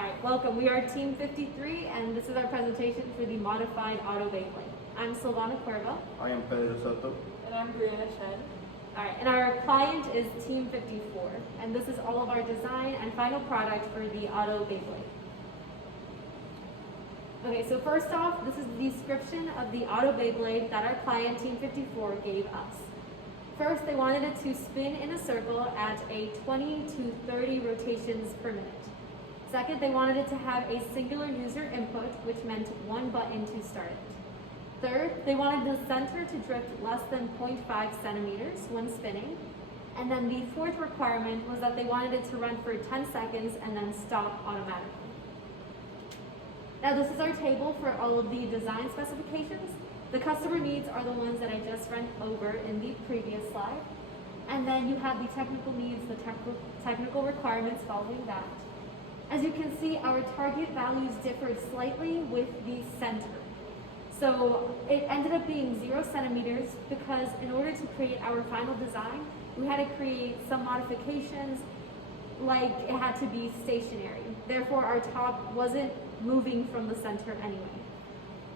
All right, welcome. We are Team 53, and this is our presentation for the modified auto Beyblade. I'm Silvana Cuervo. I am Pedro Soto. And I'm Briana Chen. All right, and our client is Team 54, and this is all of our design and final product for the auto Beyblade. Okay, so first off, this is the description of the auto Beyblade that our client, Team 54, gave us. First, they wanted it to spin in a circle at a 20 to 30 rotations per minute. Second, they wanted it to have a singular user input, which meant one button to start it. Third, they wanted the center to drift less than 0.5 centimeters when spinning. And then the fourth requirement was that they wanted it to run for 10 seconds and then stop automatically. Now this is our table for all of the design specifications. The customer needs are the ones that I just went over in the previous slide. And then you have the technical needs, the technical requirements following that. As you can see, our target values differed slightly with the center. So it ended up being 0 centimeters because in order to create our final design, we had to create some modifications, like it had to be stationary. Therefore, our top wasn't moving from the center anyway.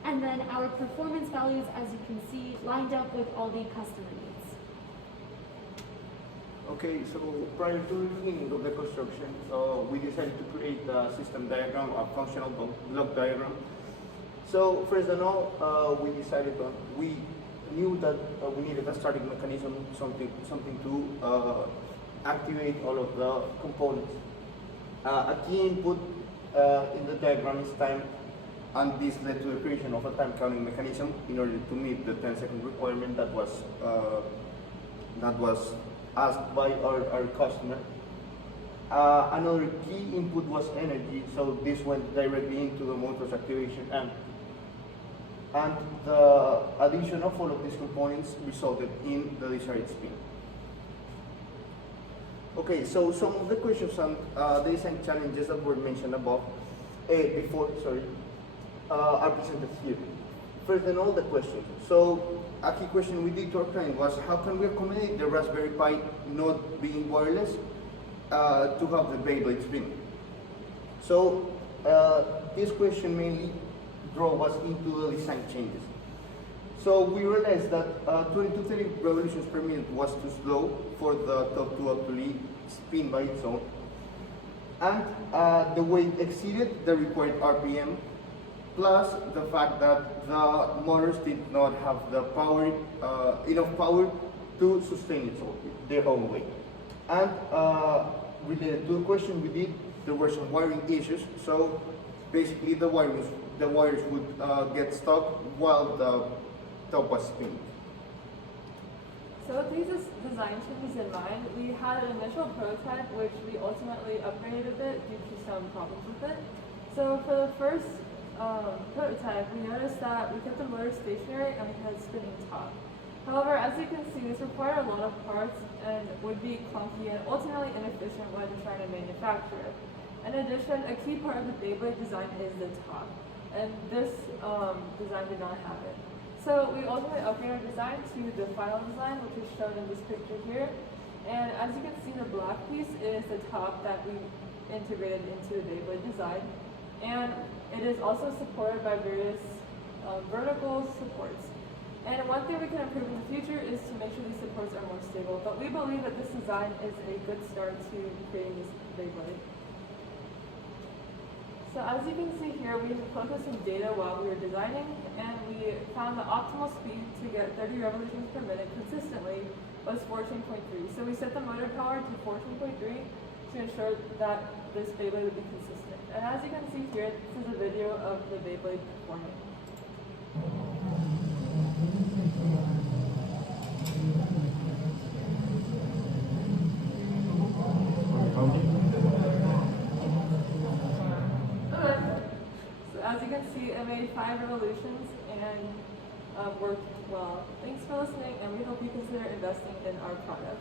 And then our performance values, as you can see, lined up with all the customer needs. Okay, so prior to the beginning of the construction, we decided to create a system diagram, a functional block diagram. So first of all, we knew that we needed a starting mechanism, something to activate all of the components. A key input in the diagram is time, and this led to the creation of a time counting mechanism in order to meet the 10-second requirement that was asked by our customer. Another key input was energy, so this went directly into the motor's activation and the addition of all of these components resulted in the desired spin. Okay, so some of the questions and design challenges that were mentioned above, are presented here. First of all, the questions. So a key question we did to our client was, how can we accommodate the Raspberry Pi not being wireless to have the Beyblade spin? So this question mainly drove us into the design changes. So we realized that 20 to 30 revolutions per minute was too slow for the top to actually spin by its own. And the weight exceeded the required RPM, plus the fact that the motors did not have the power, enough power to sustain their own weight. And related to the question we did, there were some wiring issues. So basically the wires would get stuck while the top was spinning. So with these design changes in mind, we had an initial prototype which we ultimately upgraded a bit due to some problems with it. So for the first prototype, we noticed that we kept the motor stationary and we had a spinning top. However, as you can see, this required a lot of parts and would be clunky and ultimately inefficient when trying to manufacture it. In addition, a key part of the Beyblade design is the top, and this design did not have it. So we ultimately upgraded our design to the final design, which is shown in this picture here. And as you can see, the black piece is the top that we integrated into the Beyblade design. And it is also supported by various vertical supports. And one thing we can improve in the future is to make sure these supports are more stable. But we believe that this design is a good start to creating this Beyblade. So as you can see here, we plugged in some data while we were designing, and we found the optimal speed to get 30 revolutions per minute consistently was 14.3. So we set the motor power to 14.3 to ensure that this Beyblade would be consistent. And as you can see here, this is a video of the Beyblade performing. As you can see, it made 5 revolutions and worked well. Thanks for listening, and we hope you consider investing in our product.